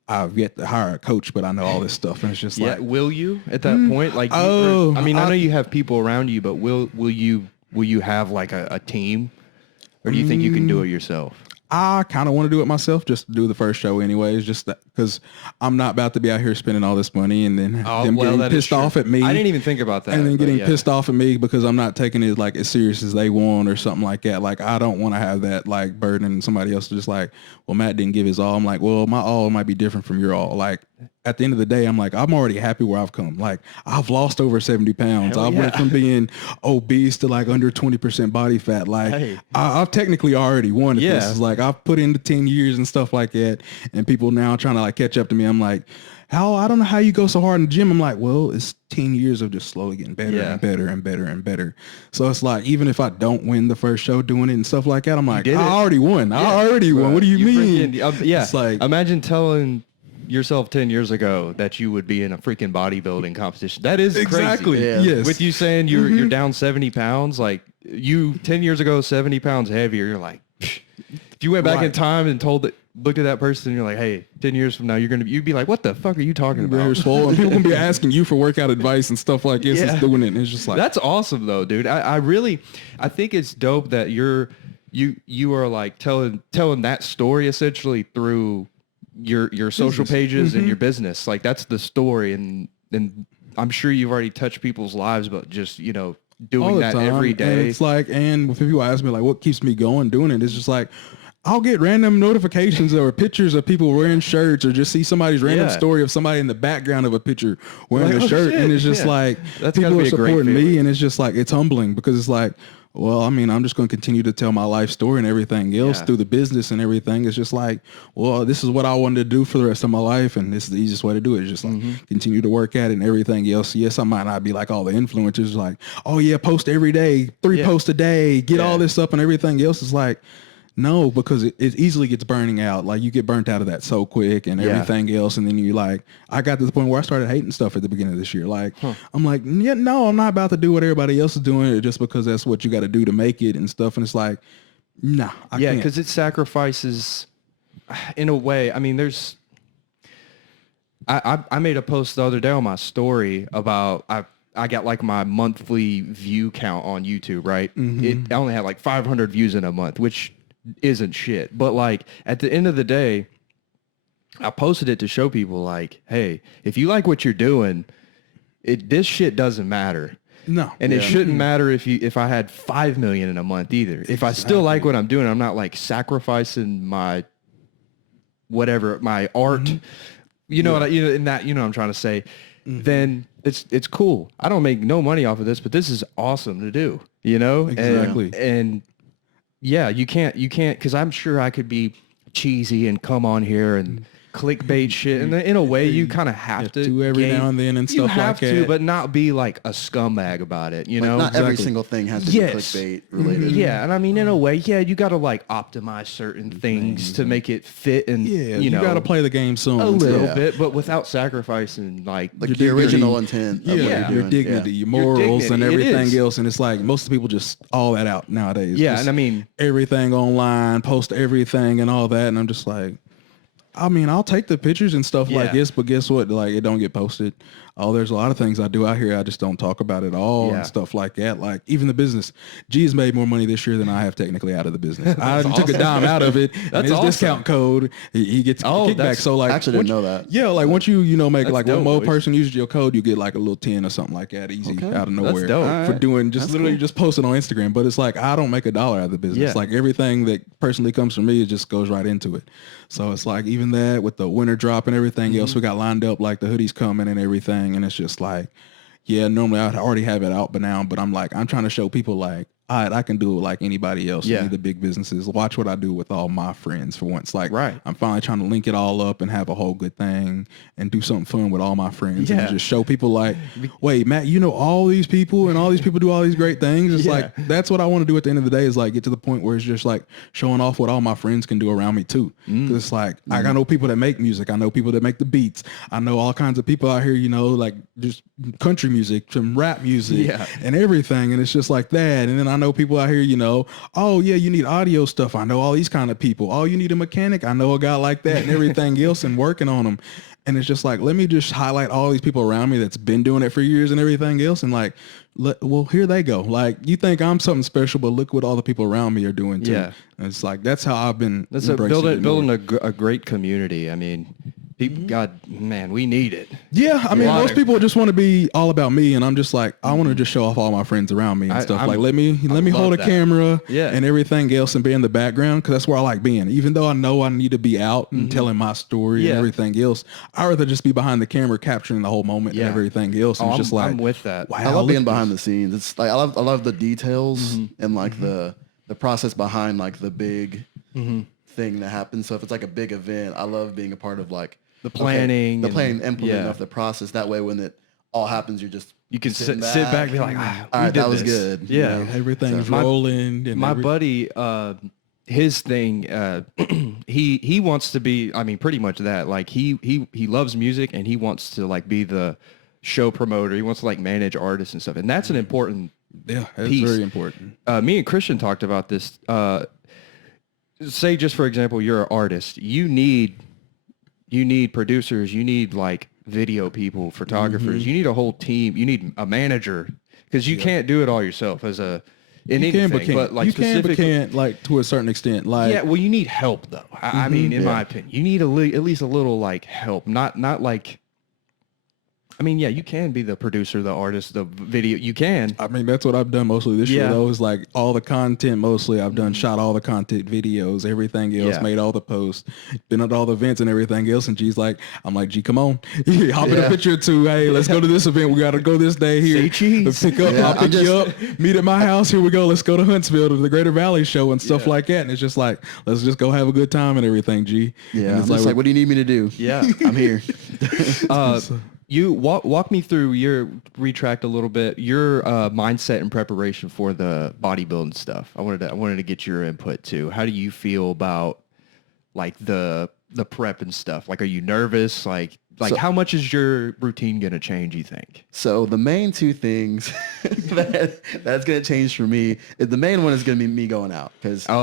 I've yet to hire a coach, but I know all this stuff. And it's just Yeah, like, will you at that point? Like, oh, I mean, I know you have people around you, but will you have like a team, or do you think you can do it yourself? I kind of want to do it myself, just to do the first show anyways, just because I'm not about to be out here spending all this money and then them getting that is pissed true. off at me. I didn't even think about that. And then but getting yeah. pissed off at me because I'm not taking it like as serious as they want or something like that. Like I don't want to have that like burden and somebody else just like, well, Matt didn't give his all. I'm like, well, my all might be different from your all. Like at the end of the day, I'm like, I'm already happy where I've come. Like I've lost over 70 pounds. Hell I went yeah. from being obese to like under 20% body fat. Like Hey. I've technically already won. Yeah. This is like I've put in the 10 years and stuff like that. And people now trying to like catch up to me. I'm like, I don't know how you go so hard in the gym. I'm like, well, it's 10 years of just slowly getting better Yeah. and better and better and better. So it's like, even if I don't win the first show doing it and stuff like that, I'm like, did I it. already won. I already won. What do you mean? Freaking, yeah. It's like, Imagine telling yourself 10 years ago that you would be in a freaking bodybuilding competition. That is exactly. crazy. Yeah. Yes. With you saying you're down 70 pounds, like you 10 years ago, 70 pounds heavier, you're like, if you went back in Right. time and told look at that person and you're like, hey, 10 years from now, you'd be like, what the fuck are you talking about? Very swole. And people can be asking you for workout advice and stuff like this. It's doing it. And it's just like, that's awesome though, dude. I think it's dope that you are like telling that story essentially through your social pages and your business. Like that's the story. And I'm sure you've already touched people's lives, but just, doing that every day. And it's like, and if people ask me like, what keeps me going doing it, it's just like, I'll get random notifications or pictures of people wearing shirts, or just see somebody's random story of somebody in the background of a picture wearing a shirt. Shit. And it's just like, that's people are supporting me. And it's just like, it's humbling because it's like, well, I mean, I'm just going to continue to tell my life story and everything else through the business and everything. It's just like, well, this is what I wanted to do for the rest of my life. And this is the easiest way to do it. It's just like continue to work at it and everything else. Yes, I might not be like all the influencers like, oh yeah, post every day, 3 posts a day, get all this up and everything else. Is like, no, because it easily gets burning out. Like you get burnt out of that so quick and everything else. And then you like, I got to the point where I started hating stuff at the beginning of this year. Like, I'm like, yeah, no, I'm not about to do what everybody else is doing just because that's what you got to do to make it and stuff. And it's like, nah, I can't. Because it sacrifices in a way. I mean, I made a post the other day on my story about, I got like my monthly view count on YouTube, right? I only had like 500 views in a month, which isn't shit. But like at the end of the day, I posted it to show people like, hey, if you like what you're doing, this shit doesn't matter. No. And it shouldn't matter if I had 5 million in a month either. If I still like what I'm doing, I'm not like sacrificing my whatever, my art, you know what I'm trying to say, then it's cool. I don't make no money off of this, but this is awesome to do, Exactly. And yeah, you can't, because I'm sure I could be cheesy and come on here and clickbait shit. And in a way, you kind of have to do every now and then and stuff like that. You have to, but not be like a scumbag about it, Not every single thing has to be clickbait related. Yeah, and I mean, in a way, you got to like optimize certain things to make it fit, and you got to play the game soon a little bit, but without sacrificing like the original intent. Your dignity, your morals, and everything else. And it's like most people just all that out nowadays. Yeah, just and I mean everything online, post everything and all that, and I'm just like, I mean, I'll take the pictures and stuff like this, but guess what? Like, it don't get posted. Oh, there's a lot of things I do out here I just don't talk about at all and stuff like that. Like, even the business. G has made more money this year than I have technically out of the business. I took a dime out of it. That's his discount code. He gets kickback. So, like, I actually didn't know that. Yeah, like, once you make like one more person uses your code, you get like a little 10 or something like that easy out of nowhere. That's dope. For doing just literally just posting on Instagram. But it's like, I don't make $1 out of the business. Like, everything that personally comes from me, it just goes right into it. So it's like, even that with the winter drop and everything else we got lined up, like the hoodies coming and everything. And it's just like, yeah, normally I'd already have it out by now, but I'm like, I'm trying to show people like, all right, I can do it like anybody else. Yeah. The big businesses. Watch what I do with all my friends for once. Like, I'm finally trying to link it all up and have a whole good thing and do something fun with all my friends and just show people like, wait, Matt, all these people and all these people do all these great things. It's like, that's what I want to do at the end of the day is like get to the point where it's just like showing off what all my friends can do around me too. Cause it's like, I know people that make music. I know people that make the beats. I know all kinds of people out here, like just country music, some rap music and everything. And it's just like that. And then I know people out here, oh yeah, you need audio stuff. I know all these kind of people. Oh, you need a mechanic. I know a guy like that and everything else and working on them. And it's just like, let me just highlight all these people around me that's been doing it for years and everything else. And like, well, here they go. Like, you think I'm something special, but look what all the people around me are doing too. Yeah. And it's like, that's how I've been building a great community. I mean, people, God, man, we need it. Yeah, I mean, most people just want to be all about me, and I'm just like, I want to just show off all my friends around me and stuff. Like, let me hold a camera and everything else and be in the background, because that's where I like being. Even though I know I need to be out and telling my story and everything else, I'd rather just be behind the camera capturing the whole moment and everything else. And just like, I'm with that. Wow, I love being behind the scenes. It's like I love the details and like the process behind like the big thing that happens. So if it's like a big event, I love being a part of like the planning, implementing of the process. That way, when it all happens, you can sit back and be like, all right, that was good. Yeah, everything's rolling. And my buddy, his thing, he wants to be. I mean, pretty much that. Like he loves music and he wants to like be the show promoter. He wants to like manage artists and stuff, and that's an important piece. Very important. Me and Christian talked about this. say just for example, you're an artist. You need producers. You need like video people, photographers. You need a whole team. You need a manager because you can't do it all yourself as a anything. But like you can, but can't like to a certain extent. Like well, you need help though. I mean, in my opinion, you need at least a little like help. Not like. I mean, yeah, you can be the producer, the artist, the video. You can. I mean, that's what I've done mostly this year, though, is like all the content mostly. I've done, shot all the content videos, everything else, made all the posts, been at all the events and everything else. And G's like, I'm like, G, come on. Hop in a picture or two. Hey, let's go to this event. We got to go this day here. Say cheese. Let's pick up. I'll pick you up. Meet at my house. Here we go. Let's go to Huntsville to the Greater Valley show and stuff like that. And it's just like, let's just go have a good time and everything, G. Yeah. And It's like, what do you need me to do? Yeah. I'm here. You walk me through retract a little bit, your mindset and preparation for the bodybuilding stuff. I wanted to get your input too. How do you feel about like the prep and stuff? Like, are you nervous? Like so, how much is your routine going to change, you think? So the main two things that's going to change for me is the main one is going to be me going out because I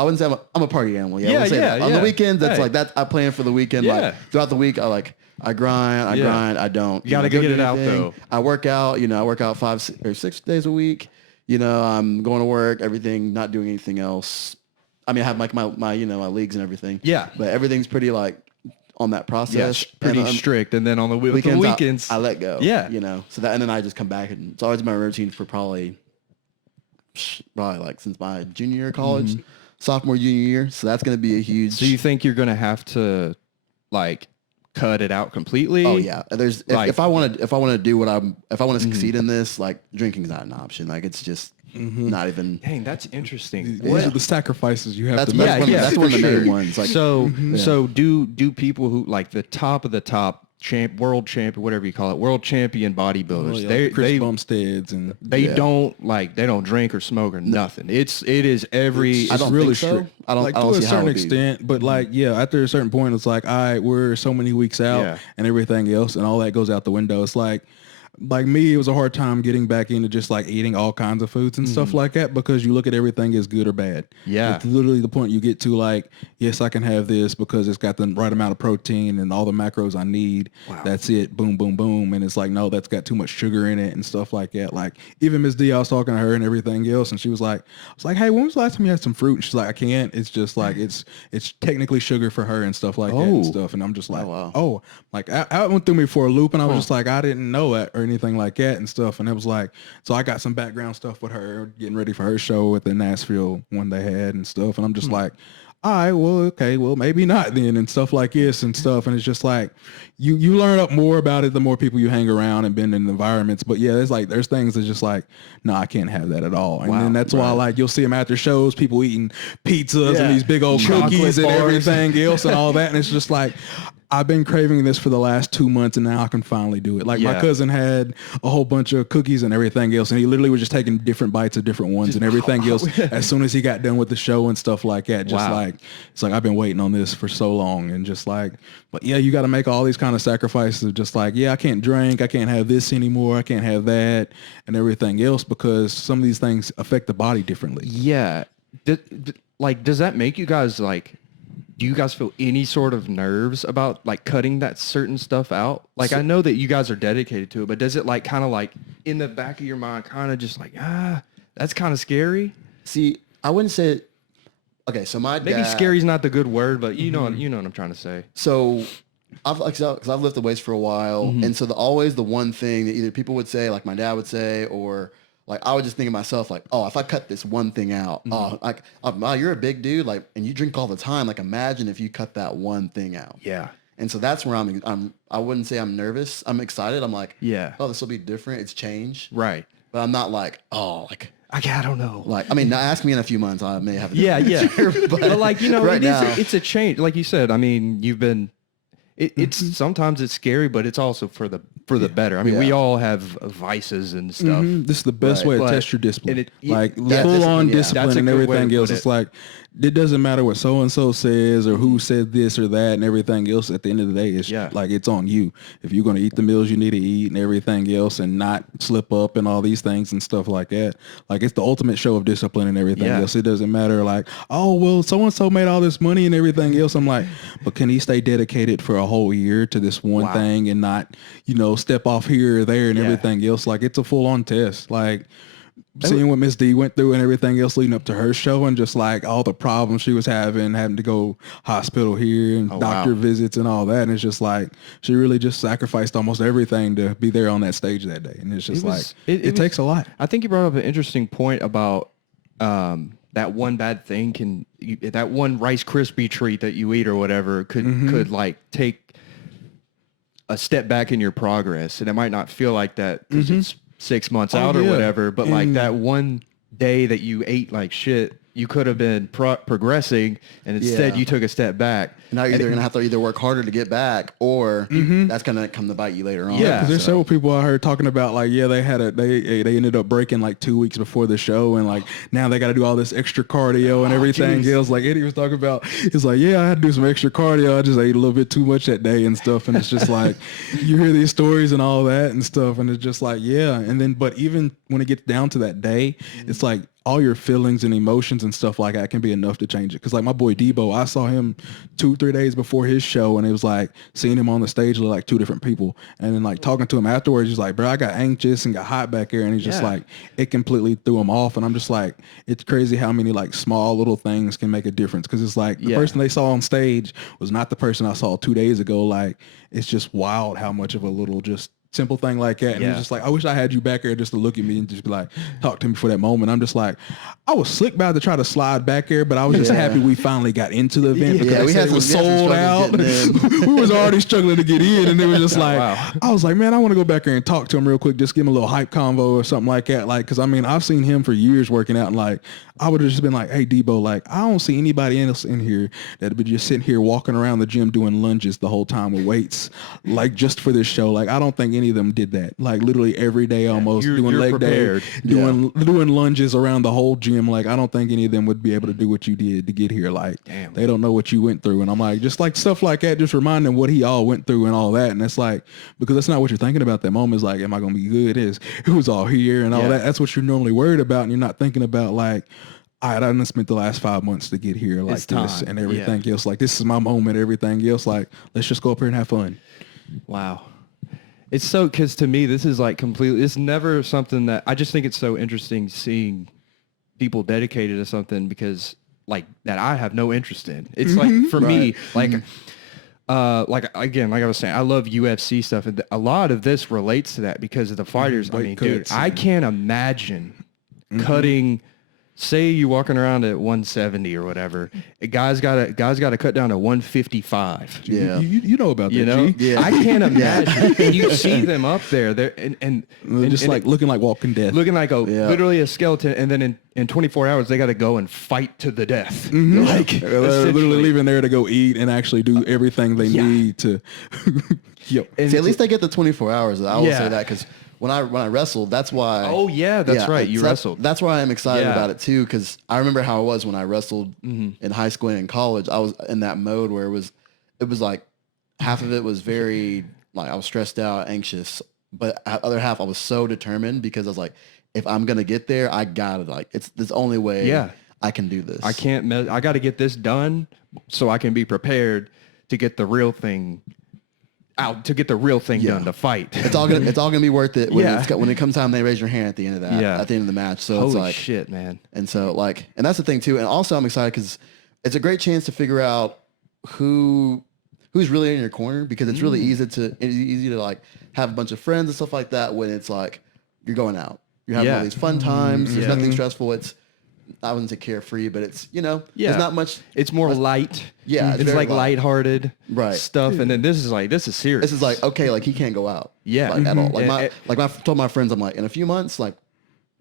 wouldn't say I'm a party animal. On the weekends, that's like that. I plan for the weekend. Like throughout the week, I grind. I don't. You gotta get it out though. I work out. I work out 5 or 6 days a week. I'm going to work. Everything. Not doing anything else. I mean, I have like my my leagues and everything. Yeah. But everything's pretty like on that process. Pretty strict. And then on the weekends, I let go. Yeah. So that, and then I just come back, and it's always been my routine for probably like since my junior year of college, sophomore, junior year. So that's going to be a huge. So you think you're going to have to like cut it out completely? Oh yeah. If I want to do what if I want to succeed in this, like drinking's not an option. Like it's just not even. Dang, that's interesting. These are the sacrifices you have to make. That's one of the main ones. Like, so do people who like the top of the top world champion, whatever you call it, world champion bodybuilders, Chris Bumsteads and they don't drink or smoke or nothing. It is every. I don't really think so. strict. I don't. Like I don't to a see how certain it would be. extent, but like after a certain point, it's like, all right, we're so many weeks out and everything else, and all that goes out the window. It's like me, it was a hard time getting back into just like eating all kinds of foods and stuff like that because you look at everything as good or bad. Yeah. It's literally the point you get to like, yes, I can have this because it's got the right amount of protein and all the macros I need. Wow. That's it. Boom, boom, boom. And it's like, no, that's got too much sugar in it and stuff like that. Like even Miss D, I was talking to her and everything else. And she was like, I was like, hey, when was the last time you had some fruit? And she's like, I can't. It's just like, it's technically sugar for her and stuff like that and stuff. And I'm just like, like I went through me for a loop and I was just like, I didn't know that or anything like that and stuff. And it was like, so I got some background stuff with her getting ready for her show at the Nashville one they had and stuff. And I'm just like, all right, well, okay, well, maybe not then and stuff like this and stuff. And it's just like, you learn up more about it the more people you hang around and been in environments. But yeah, there's things that's just like, no, I can't have that at all. And then that's why like you'll see them after shows, people eating pizzas and these big old cookies and everything else and all that. And it's just like, I've been craving this for the last 2 months and now I can finally do it. Like my cousin had a whole bunch of cookies and everything else and he literally was just taking different bites of different ones and everything else as soon as he got done with the show and stuff like that. Just like, it's like, I've been waiting on this for so long and just like, but yeah, you got to make all these kind of sacrifices of just like, I can't drink, I can't have this anymore, I can't have that and everything else because some of these things affect the body differently. Yeah. Does that make you guys like, do you guys feel any sort of nerves about like cutting that certain stuff out? Like, I know that you guys are dedicated to it, but does it like kind of like in the back of your mind kind of just like, that's kind of scary? See, I wouldn't say it. Okay, so my maybe scary is not the good word, but you know what I'm trying to say. So I've lifted weights for a while, and so always the one thing that either people would say, like my dad would say, or like I would just think of myself like, oh, if I cut this one thing out, wow, you're a big dude, like, and you drink all the time. Like, imagine if you cut that one thing out. Yeah. And so that's where I wouldn't say I'm nervous. I'm excited. I'm like, oh, this will be different. It's change. Right. But I'm not like, oh, like, I don't know. Like, I mean, now ask me in a few months. I may have a different answer, but like, right it's a change. Like you said, I mean, you've been, it's sometimes it's scary, but it's also for the better. I mean, we all have vices and stuff. This is the best way to test your discipline. Like full on discipline and everything else. It's like it doesn't matter what so-and-so says or who said this or that and everything else. At the end of the day, it's like, it's on you. If you're going to eat the meals you need to eat and everything else and not slip up and all these things and stuff like that, like, it's the ultimate show of discipline and everything else. It doesn't matter like, oh, well, so-and-so made all this money and everything else. I'm like, but can he stay dedicated for a whole year to this one thing and not, you know, step off here or there and everything else? Like, it's a full-on test. Like, seeing what Miss D went through and everything else leading up to her show, and just like all the problems she was having to go hospital here and doctor visits and all that. And it's just like, she really just sacrificed almost everything to be there on that stage that day. And it's just it takes a lot. I think you brought up an interesting point about that one bad thing that one Rice Krispie treat that you eat or whatever could like take a step back in your progress. And it might not feel like that because it's 6 months out or whatever, but like that one day that you ate like shit, you could have been progressing, and instead you took a step back. Now you're either going to have to either work harder to get back, or that's going to come to bite you later on. Yeah, because there's several people I heard talking about like, they ended up breaking like 2 weeks before the show, and like now they got to do all this extra cardio and everything else. Like Eddie was talking about, it's like, I had to do some extra cardio. I just ate a little bit too much that day and stuff, and it's just like, you hear these stories and all that and stuff, and it's just like, and then, but even when it gets down to that day, it's like, all your feelings and emotions and stuff like that can be enough to change it. Because like my boy Debo, I saw him 2-3 days before his show, and it was like seeing him on the stage with like two different people, and then like talking to him afterwards, he's like, bro, I got anxious and got hot back here, and he's just like, it completely threw him off. And I'm just like, it's crazy how many like small little things can make a difference. Because it's like the person they saw on stage was not the person I saw 2 days ago. Like, it's just wild how much of a little just simple thing like that. And it's just like, I wish I had you back there just to look at me and just be like, talk to me for that moment. I'm just like, I was slick about to try to slide back there, but I was just happy we finally got into the event because we had it was sold out. We was already struggling to get in, and it was just like, I was like, man, I want to go back there and talk to him real quick, just give him a little hype convo or something like that. Like, because I mean, I've seen him for years working out, and like, I would have just been like, hey, Debo, like, I don't see anybody else in here that would just sitting here walking around the gym doing lunges the whole time with weights, like, just for this show. Like, I don't think any of them did that. Like, literally every day almost, doing leg day, doing lunges around the whole gym. Like, I don't think any of them would be able to do what you did to get here. Like, they don't know what you went through. And I'm like, just like stuff like that, just remind them what he all went through and all that. And it's like, because that's not what you're thinking about that moment. It's like, am I going to be good? It was all here and all that. That's what you're normally worried about. And you're not thinking about like, I done spent the last 5 months to get here like this and everything else. Like, this is my moment, everything else. Like, let's just go up here and have fun. Wow. It's so, because to me, this is like completely, it's never something that, I just think it's so interesting seeing people dedicated to something because like that I have no interest in. It's like, for me, like, again, like I was saying, I love UFC stuff. And a lot of this relates to that because of the fighters. I mean, dude, I can't imagine cutting. Say you're walking around at 170 or whatever. A guy's got to cut down to 155. Yeah, you know about that. You know, G? I can't imagine. And you see them up there, and just like looking like Walking Dead, looking like literally a skeleton. And then in 24 hours, they got to go and fight to the death. Like they're literally leaving there to go eat and actually do everything they need to. See, at least they get the 24 hours. I will say that because. When I wrestled, that's why. Oh yeah, that's right. You wrestled. That's why I'm excited about it too, because I remember how it was when I wrestled in high school and in college. I was in that mode where it was like half of it was very like I was stressed out, anxious, but the other half I was so determined because I was like, if I'm gonna get there, I gotta it's the only way I can do this. I can't. I got to get this done so I can be prepared to get the real thing. Out to get the real thing done to fight. It's all gonna be worth it when it comes time they raise your hand at the end of that at the end of the match. So holy it's like shit, man. And so like, and that's the thing too. And also I'm excited because it's a great chance to figure out who's really in your corner, because it's really easy to like have a bunch of friends and stuff like that when it's like you're going out, you're having all these fun times. There's nothing stressful. It's I wouldn't say carefree, but it's, there's not much. It's more light. Yeah. It's like lighthearted stuff. And then this is serious. This is like, okay, like he can't go out. Yeah. Like at all. Like I told my friends, I'm like, in a few months, like,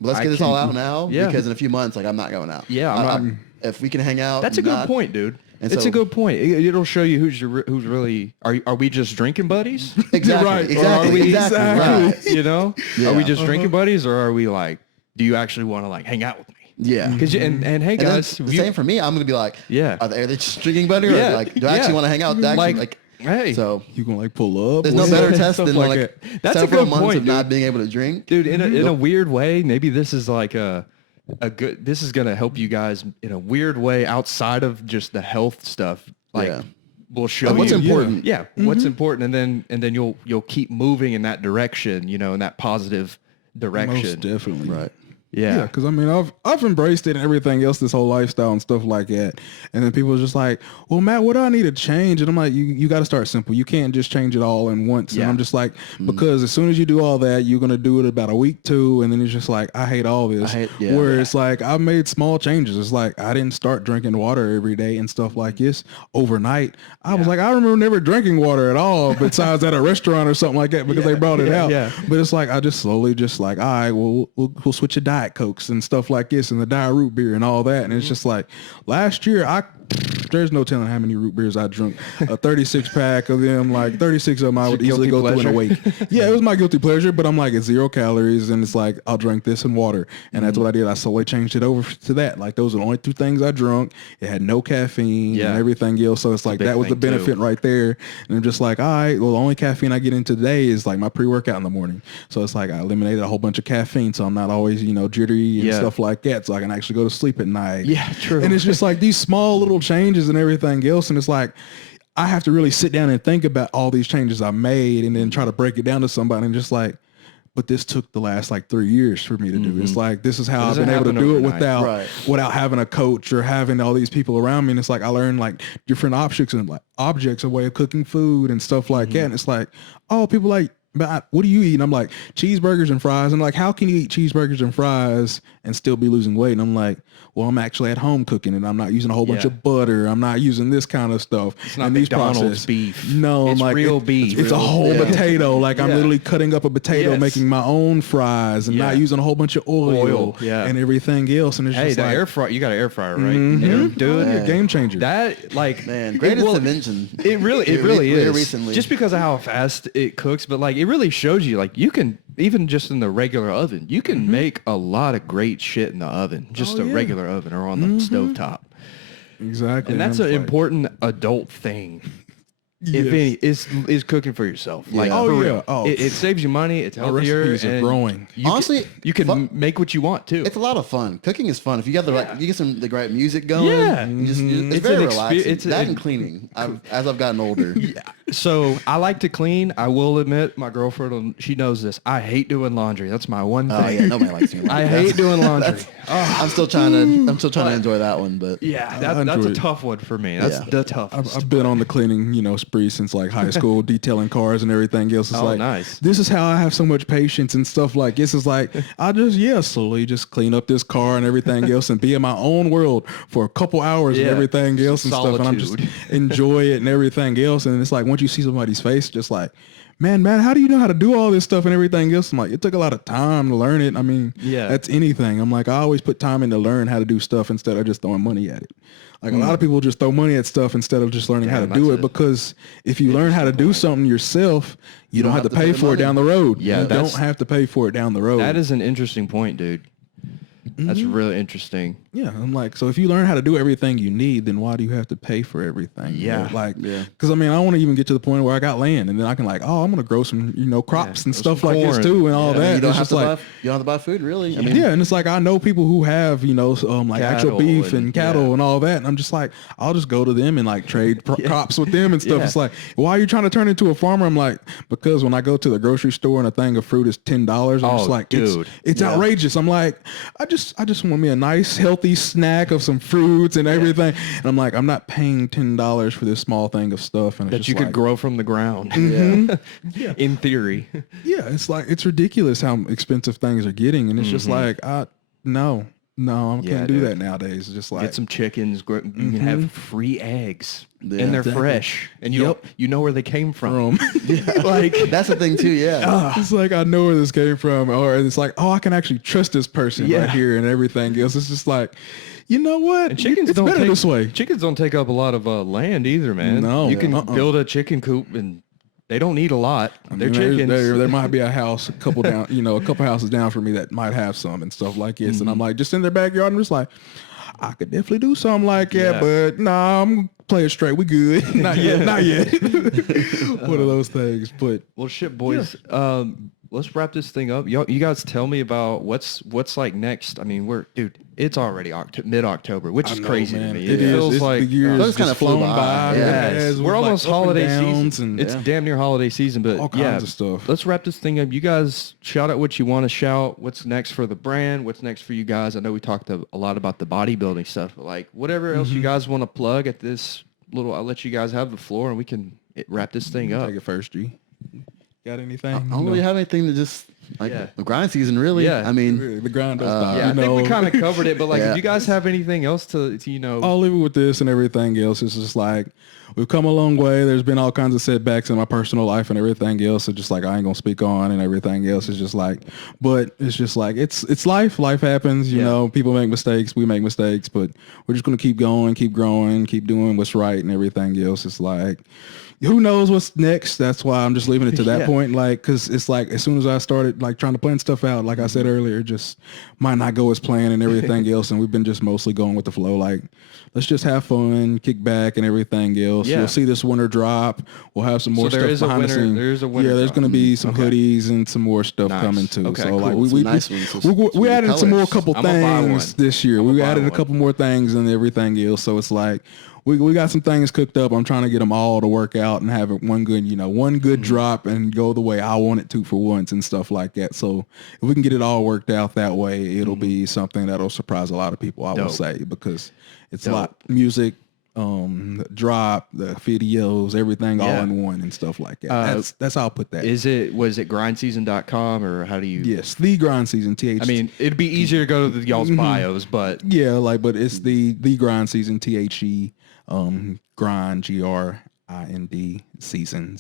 let's get this all out now. Yeah. Because in a few months, like I'm not going out. Yeah. If we can hang out. That's a good point, dude. It's a good point. It'll show you who's really, are we just drinking buddies? Exactly. Right. Exactly. Right. You know, are we just drinking buddies, or are we like, do you actually want to like hang out with me? Yeah. Because and hey And then guys, the same for me. I'm gonna be like, Yeah. are they just drinking better? Yeah. Or like, do I actually want to hang out? With Like, hey, so You gonna like pull up? there's no better test Stuff than like That's a several good months point, of not being able to drink. dude. In a weird way, maybe this is like a good. This is gonna help you guys in a weird way outside of just the health stuff. Like, Yeah. we'll show Like, what's you important. Yeah, what's important, and then you'll keep moving in that direction. You know, in that positive direction. Most definitely. Right. Yeah, because I mean, I've embraced it and everything else, this whole lifestyle and stuff like that. And then people are just like, well, Matt, what do I need to change? And I'm like, you got to start simple. You can't just change it all in once. Yeah. And I'm just like, because as soon as you do all that, you're going to do it about a week, 2. And then it's just like, I hate all this. Where it's like, I made small changes. It's like, I didn't start drinking water every day and stuff like this overnight. I was like, I remember never drinking water at all, besides at a restaurant or something like that, because they brought it out. Yeah. But it's like, I just slowly just like, all right, well, we'll switch a Diet Cokes and stuff like this and the Diet Root Beer and all that. And it's just like, last year, there's no telling how many root beers I drunk. A 36 pack of them, like 36 of them I would easily go through in a week. Yeah, it was my guilty pleasure, but I'm like, it's 0 calories and it's like, I'll drink this and water. And that's what I did. I slowly changed it over to that. Like, those are the only 2 things I drunk. It had no caffeine and everything else. So it's like, that was the benefit right there. And I'm just like, all right, well, the only caffeine I get into today is like my pre-workout in the morning. So it's like, I eliminated a whole bunch of caffeine. So I'm not always, jittery and stuff like that. So I can actually go to sleep at night. Yeah, true. And it's just like these small little changes and everything else. And it's like, I have to really sit down and think about all these changes I made and then try to break it down to somebody and just like, but this took the last like 3 years for me to do. It's like, this is how I've been able to do it without having a coach or having all these people around me. And it's like, I learned like different objects and like objects, a way of cooking food and stuff like that. And it's like, oh, people like, but what do you eat? And I'm like, cheeseburgers and fries. And like, how can you eat cheeseburgers and fries and still be losing weight? And I'm like, well, I'm actually at home cooking and I'm not using a whole bunch of butter. I'm not using this kind of stuff. It's not McDonald's beef. No, it's I'm like, real beef. It's a whole potato. Like I'm literally cutting up a potato, making my own fries and not using a whole bunch of oil and everything else. And it's just the like, air fryer, you got an air fryer, right? Dude, game changer. That like, Man, greatest invention. It really is. Recently. Just because of how fast it cooks, but like, it really shows you like, you can, even just in the regular oven, you can make a lot of great shit in the oven, just a regular oven or on the stovetop. Exactly. And that's an important adult thing. If any, is cooking for yourself. Like, for real. It saves you money. It's healthier. Recipes are growing. Honestly, you can make what you want too. It's a lot of fun. Cooking is fun. If you got you get the right music going. Yeah. It's very relaxing. And cleaning. As I've gotten older. So I like to clean. I will admit, my girlfriend, she knows this. I hate doing laundry. That's my one thing. Oh yeah, nobody likes doing laundry. I hate doing laundry. I'm still trying to enjoy that one, but yeah, that's a tough one for me. That's the toughest. I've been on the cleaning, spree since like high school, detailing cars and everything else. It's like, nice. This is how I have so much patience and stuff like this. Is like, I just, slowly just clean up this car and everything else and be in my own world for a couple hours and everything else and stuff. And I'm just enjoy it and everything else. And it's like, once you see somebody's face, just like, man, how do you know how to do all this stuff and everything else? I'm like, it took a lot of time to learn it. I mean, that's anything. I'm like, I always put time in to learn how to do stuff instead of just throwing money at it. Like a lot of people just throw money at stuff instead of just learning how to do it. Because if you learn how to do something yourself, you don't have to pay for it down the road. Yeah, you don't have to pay for it down the road. That is an interesting point, dude. That's really interesting. Yeah, I'm like, so if you learn how to do everything you need, then why do you have to pay for everything? Yeah. Because I mean, I want to even get to the point where I got land and then I can like, oh, I'm going to grow some, crops and stuff like this too and all that. You don't have to buy food, really. I mean, and it's like, I know people who have, like actual beef and cattle and all that. And I'm just like, I'll just go to them and like trade crops with them and stuff. It's like, why are you trying to turn into a farmer? I'm like, because when I go to the grocery store and a thing of fruit is $10, I'm just like, dude, it's outrageous. I'm like, I just want me a nice, healthy snack of some fruits and everything. And I'm like, I'm not paying $10 for this small thing of stuff. And that you could grow from the ground. In theory. Yeah. It's like, it's ridiculous how expensive things are getting. And it's just like, no, I can't do that nowadays. It's just like, get some chickens, you can have free eggs. And they're fresh, and you know where they came from. Like that's the thing too. It's like, I know where this came from, or it's like, oh, I can actually trust this person right here and everything else. It's just like, you know what? And chickens it's better this way. Chickens don't take up a lot of land either, man. No, you can build a chicken coop and They don't need a lot. They're chickens. There might be a house, a couple down, a couple houses down from me that might have some and stuff like this. And I'm like, just in their backyard, I'm just like, I could definitely do something like that, but nah, I'm gonna play it straight. We good. Not yet. One of those things. But well, shit, boys. Let's wrap this thing up. You guys tell me about what's like next. I mean, it's already mid-October, which is crazy to me. It feels is. like the years just kinda flown flew by. yes. We're almost holiday season. It's And damn near holiday season, but all kinds of stuff. Let's wrap this thing up. You guys shout out what you want to shout. What's next for the brand? What's next for you guys? I know we talked a lot about the bodybuilding stuff, but like whatever else you guys want to plug at this I'll let you guys have the floor and we can wrap this thing up. Take it first, G. Got anything? I don't really have anything to just the grind season, really. Yeah. I mean, The grind does stop. Yeah, I think we kind of covered it, but like, Yeah. if you guys have anything else to I'll leave it with this and everything else. It's just like we've come a long way. There's been all kinds of setbacks in my personal life and everything else. It's just like I ain't gonna speak on and everything else. It's just like, but it's just like it's life. Life happens. You know, people make mistakes. We make mistakes, but we're just gonna keep going, keep growing, keep doing what's right and everything else. It's like, who knows what's next? That's why I'm just leaving it to that point. Like, cause it's like, as soon as I started like trying to plan stuff out, like I said earlier, it just might not go as planned and everything else. And we've been just mostly going with the flow. Like, let's just have fun, kick back and everything else. Yeah. You'll see this winter drop. We'll have some more So there stuff is a behind winter- the scenes. there is a winter Yeah, there's drop. going to be some hoodies and some more stuff Nice. coming too. Okay, so cool. like Some nice ones. we added some more colors. couple I'm gonna buy things one. this year. I'm gonna We buy added a one. couple more things and everything else. So it's like, we got some things cooked up. I'm trying to get them all to work out and have it one good drop and go the way I want it to for once and stuff like that. So if we can get it all worked out that way, it'll be something that'll surprise a lot of people, I will say, because it's a lot music, the drop, the videos, everything all in one and stuff like that. That's how I'll put that. Was it grindseason.com or how do you? Yes, the grind season, TH. I mean, it'd be easier to go to y'all's bios, but yeah, but it's the grind season, THE, grind, GRIND season,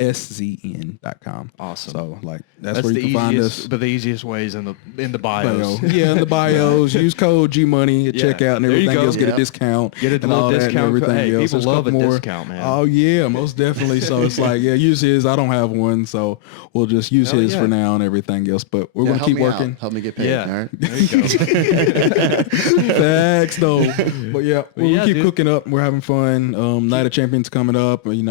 CSZN.com. Awesome. So like that's where you can find us. But the easiest ways in the bios. Yeah, in the bios. Use code G Money at checkout and There you everything go. else. Get a Yep. discount. Get a and little all that and discount. everything Hey, else. people There's love a couple more. discount, man. Oh yeah, most definitely. So it's like, use his. I don't have one, so we'll just use his for now and everything else. But we're gonna help keep me working. out. Help me get paid. Yeah. All right. There you go. Facts though. But yeah, we'll yeah, keep dude. cooking up. We're having fun. Night of Champions coming up. You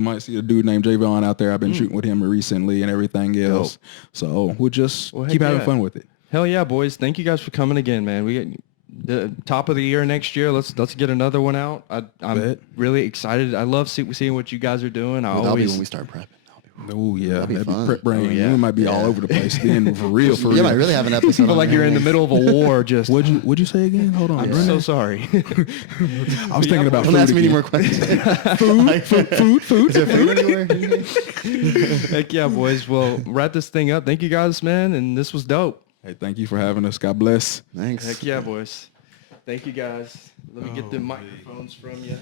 might see a dude named Javon out there. I've been shooting with him recently and everything else. So we'll just keep having fun with it. Hell yeah, boys. Thank you guys for coming again, man. We get the top of the year next year. Let's get another one out. I'm Bet. really excited. I love seeing what you guys are doing. That'll be when we start prepping. Oh yeah, That'd be fun. prep brain. yeah. We might be all over the place then for real. You might really have an episode. feel like you're in the middle of a war. Just What'd you say again? Hold on. I'm run so that. sorry. I was thinking about Don't food ask me any again. more questions. Food. Is there food anywhere? Heck yeah, boys. Well, wrap this thing up. Thank you guys, man. And this was dope. Hey, thank you for having us. God bless. Thanks. Heck yeah, boys. Thank you guys. Let me get the microphones from you.